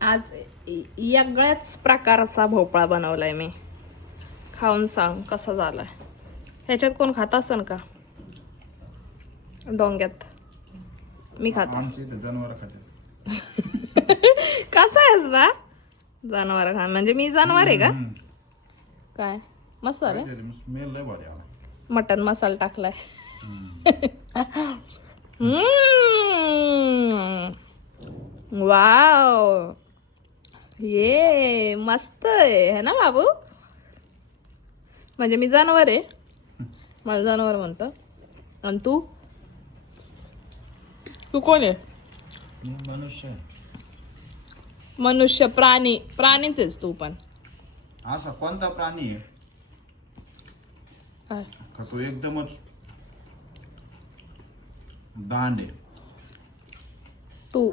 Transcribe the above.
आज वेगळ्याच प्रकारचा भोपळा बनवलाय मी. खाऊन सांग कसा झालाय. ह्याच्यात कोण खात असन का? डोंग्यात मी खातो. आमची जनावर खाते. कसा आहेस ना जनावर खा म्हणजे मी जनावर आहे का? काय मस्त रे. स्मेल लय भारी आला. मटन मसाला टाकलाय. वाव ये मस्त आहे ना बाबू. म्हणजे मी जनावर आहे. मला जनावर म्हणतो. आणि तू तू कोण आहे? मी मनुष्य आहे. मनुष्य प्राणी प्राणीच आहेस तू पण. असा कोणता प्राणी आहे काय? का तो एकदमच दांड आहे? तू